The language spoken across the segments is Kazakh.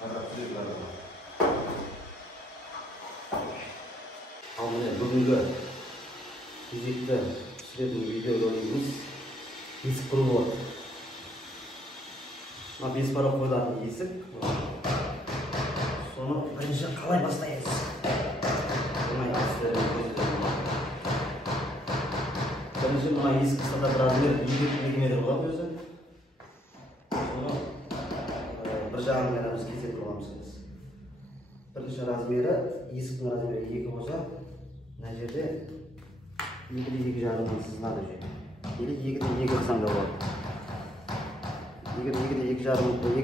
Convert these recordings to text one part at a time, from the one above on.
Al mine бүгінгі кезекті түсіретін видеоролигimiz есік құру болады. Мына бес пара қойылатын есік. Соны бірінші қалай бастаймыз? Бірінші мына есік стандарт размері 2 метр болады өзі. Соны бір жағынан біз кесіп қойғанбыз. Бірінші размері, есіктің размері 2 болса, мына жерде 2-2 жарымнан сызылады же. Или 2-2 қылсаң да болады. 2-2 жарым, 2-2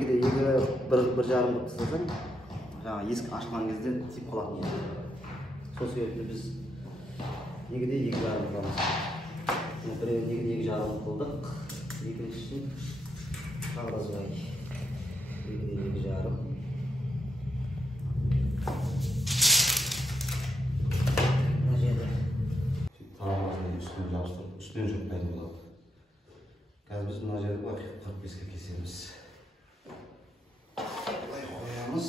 бір жарым қылып сызылсаң, жаңа есік ашылған кезде тиіп қалатын. Сол себепті біз 2-2 жарым қыламыз. Біреуін 2-2 жарым қылдық. Екіншісін тағы да солай. 2-2 жарым. Мына жерде тамағымыздың үстіне жабыстырып, үстінен жүктайтын болады. Қазір біз мына жерде 45-ке кесеміз. Былай қоямыз.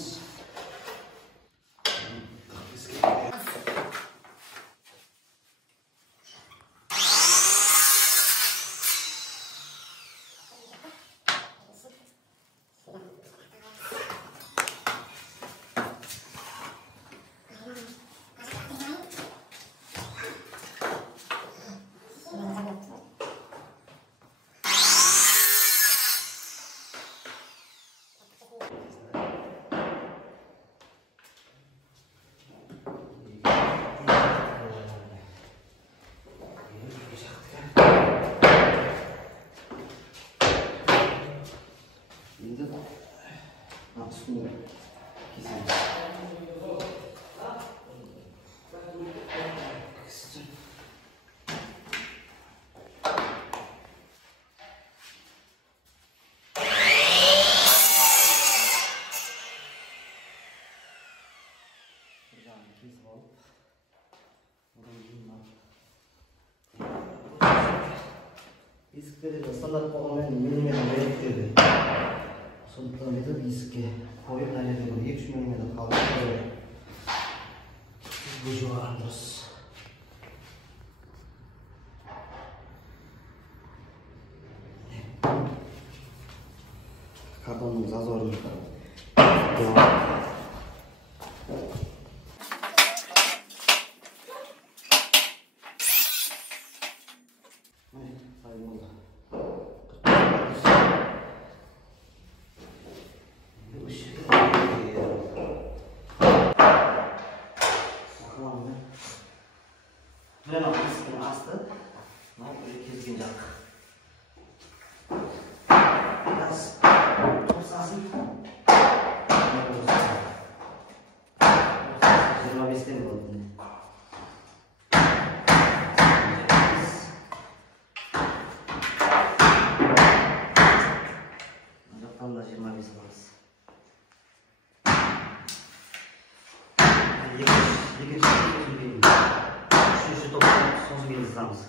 Üstüne keseriz. Есіктерде стандарт болғанмен миллиметр береді. Сондықтан етіп есікке қойып, мына жерде 2-3 миллиметр қалдырып бұл жоғарған дұрыс. Картонның зазорын Bilen altısını astı. Böyle keskin jak. Biraz torsasın. 25'te mi oldu? Ocaktan da 25 alırız. Üçüncü toplam son bir hızlamız.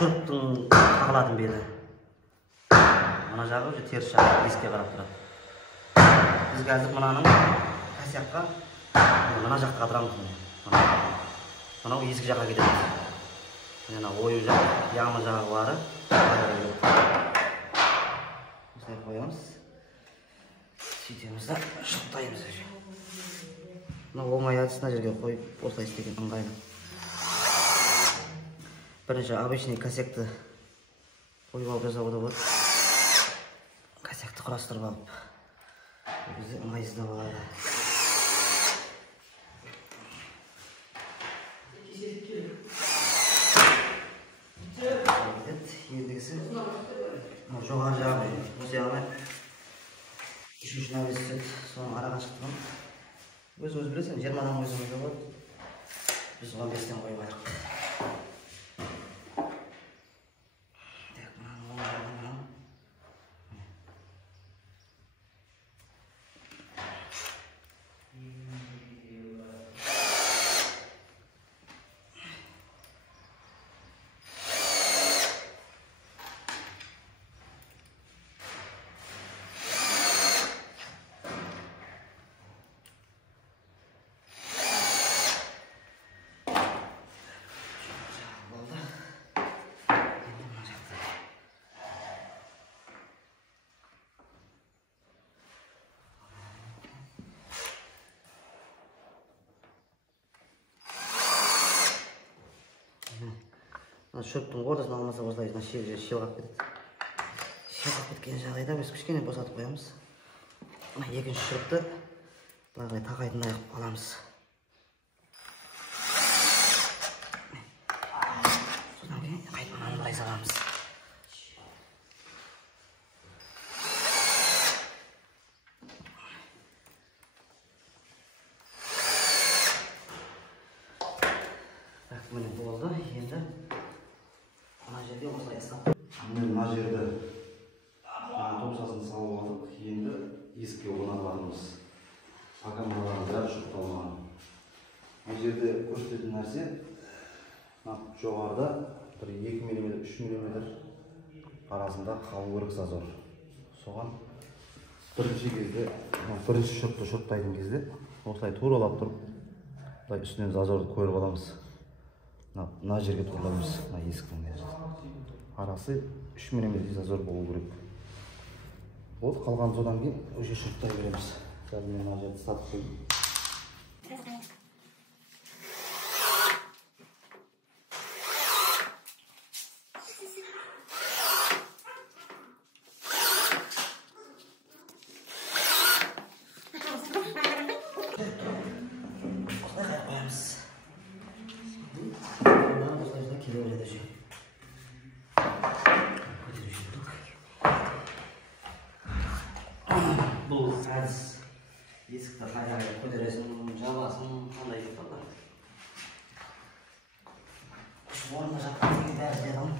Шұрттың қағылатын бері. Мына жағы уже теріс жағы есікке қарап тұрады. Біз қазір мынаның косякқа мына жаққа қатырамыз. Мынау есік жаққа кетеді. Мына ою жағы, яғма жағы бары. Осылай қоямыз. Сөйтеміз да шұрттаймыз. Мына оңай әдісіне жерге қойып, осылай істеген ыңғайлы. Бірінші обычный косякты қойып алып жасауға да болады. Косякты құрастырып алып, бізде ыңғайсыздау болады. Ендігісі жоғары жағы осы яғына үшінші навес түседі. Соның ара қашықтығын Өзіңіз білесің, 20-дан қойсаңыз да болады. Біз 15-тен қойып айық. Шөптің ортасына алмаса осылай шел қалып кетеді. Шел қалып кеткен жағдайда біз кішкене босатып қоямыз. Екінші шөпті былай тақайтындай қылып аламыз. Содан кейін қайтадан андай саламыз. Міне болды. Енді мына жерде осылай ыстап. Мына жерде топсасын салып алдық. Енді есікке орнатамыз. Пока мыналардың бәрі шоқталмаған. Бұл жерде көрсететін нәрсе жоғарыда бір 2 мм, 3 мм арасында қалу керек зазор. Соған бірінші кезде, бірінші шотты шоттайтын кезде осылай туралап тұрып, үстінен зазорды көріп аламыз. Мына жерге туралаймыз, мына есіктің арасы 3 мм зазор болу керек. Болды, қалған содан кейін өше шоттай береміз. Қазір мен мына жерді сатып қойдым. Бұл әдіс есікті қайда көтересің, жабасың, қандай деп тұрды. Орнына жатқан деген бәрі деді ғой.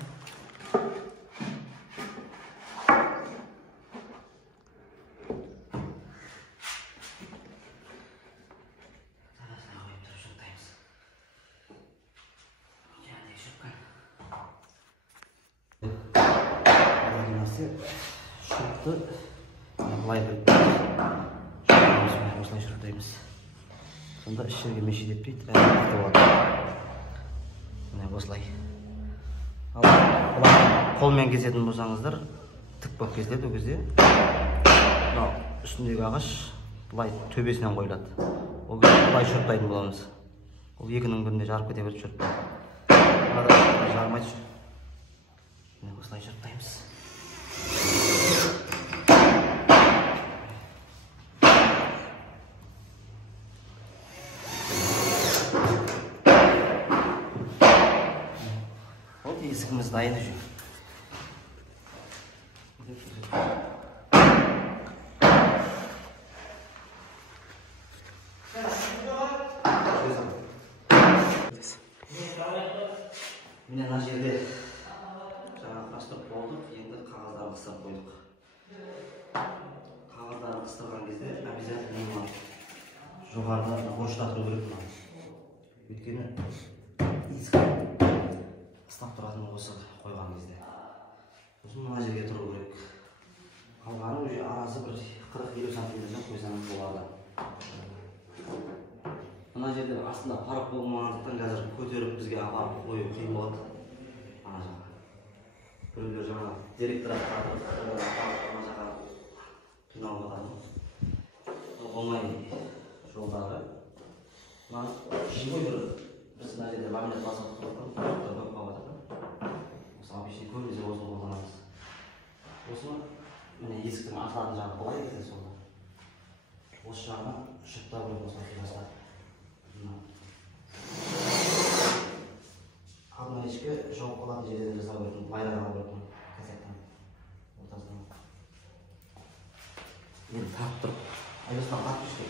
Тарасына қойып тұрып шоқтаймыз. Жаңағыдай шөпкен. Бұл нәрсе шөпті былай бір осылай шұрықтаймыз. Сонда іш жерге мешет етпейді, әрі болады. Міне осылай. Ал қолмен кесетін болсаңыздар, тік болып кесіледі ол кезде. Мынау үстіндегі ағаш былай төбесінен қойылады. Ол кезде былай шұрықтайтын боламыз. Ол екінің бірінде жарып кете беріп шұрықтайды. Мынада жармайды. Міне осылай шұрықтаймыз. Есігіміз дайын уже. Міне мына жерде жаңа құрастырып болдық, енді қағаздарын қыстырып қойдық. Қағаздарын қыстырған кезде обязательно жоғарыда бұрыштату керек. Өйткені есік ыстап тұратын осы қойған кезде. Сосын мына жерге тұру керек. Қалғаны уже арасы бір 40-50 сантиметрден қойсаңыз болады. Мына жерде астында парық болмағандықтан қазір көтеріп бізге апарып қою қиын болады. Ана жаққа. Біреулер жаңа директорат ана жаққа қиналып жатады. Оңай жолдары. Мына живой бір біз мына жерде ламинат басып тұрып осы обычный көбінесе осыны қолданамыз. Осыны міне есіктің ашылатын жағы былай кетеді сонда. Осы жағына шыттап көріп осылай бастап. Алдына ішкі жауып қалатын жерден жасау керек, байлар алу керек касеттен ортасынан. Енді тартып тұрып, айдостан қатып ішкі.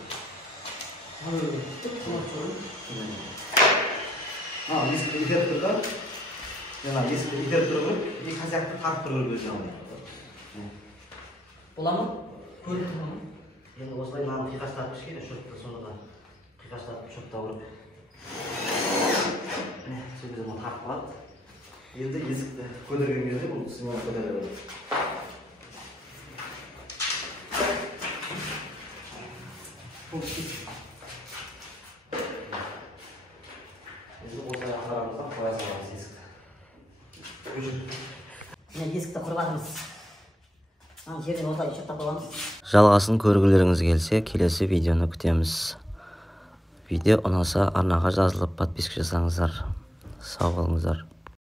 есікті итеріп тұр да. Жаңағы есікті итеріп тұру керек, и хозяйка тартып тұру керек өзі жаңағы. Бола ма? Көріп тұрмын. Енді осылай мынаны қиғаштатып кішкене шұртты сонда қиғаштатып шұрттау керек. Міне, сол кезде мына тартып алады. Енді есікті көтерген кезде бұл сыммен көтере береді. Енді осылай ақарамыздан қоя саламыз есікті. Міне есікті құрып жатырмыз. Ана жерден осылай шұрттап қойғанбыз. Жалғасын көргілеріңіз келсе, келесі видеоны күтеміз. Видео ұнаса арнаға жазылып подписка жасаңыздар. Сау болыңыздар.